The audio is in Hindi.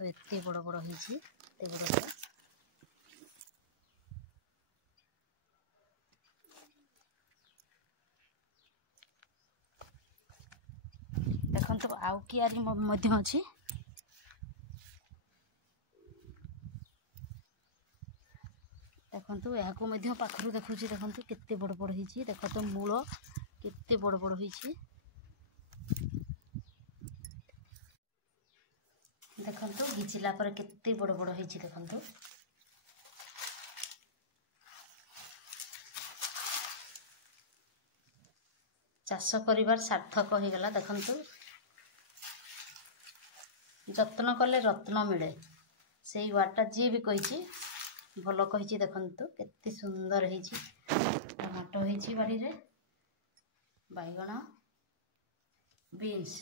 तो एते बड़ बड़ होइछि एते बड़ बड़ देखंतु आउ कियारी मध्य अछि देखंतु यहाँ को मध्य पाखरु देखुछि देखंतु केते बड़ बड़ होइछि देखंतु मूल केते बड़ बड़ होइछि देखंतु घिचिला पर केते बड़ बड़ होइछि देखंतु चाष करिवार सार्थक हो गला देखंतु जत्न कले रत्न मिले से वार्डटा जी भी कही भल कही देखंतु केते सुंदर होइछि टमाटो होइछि बाड़ी रे बैगण बीन्स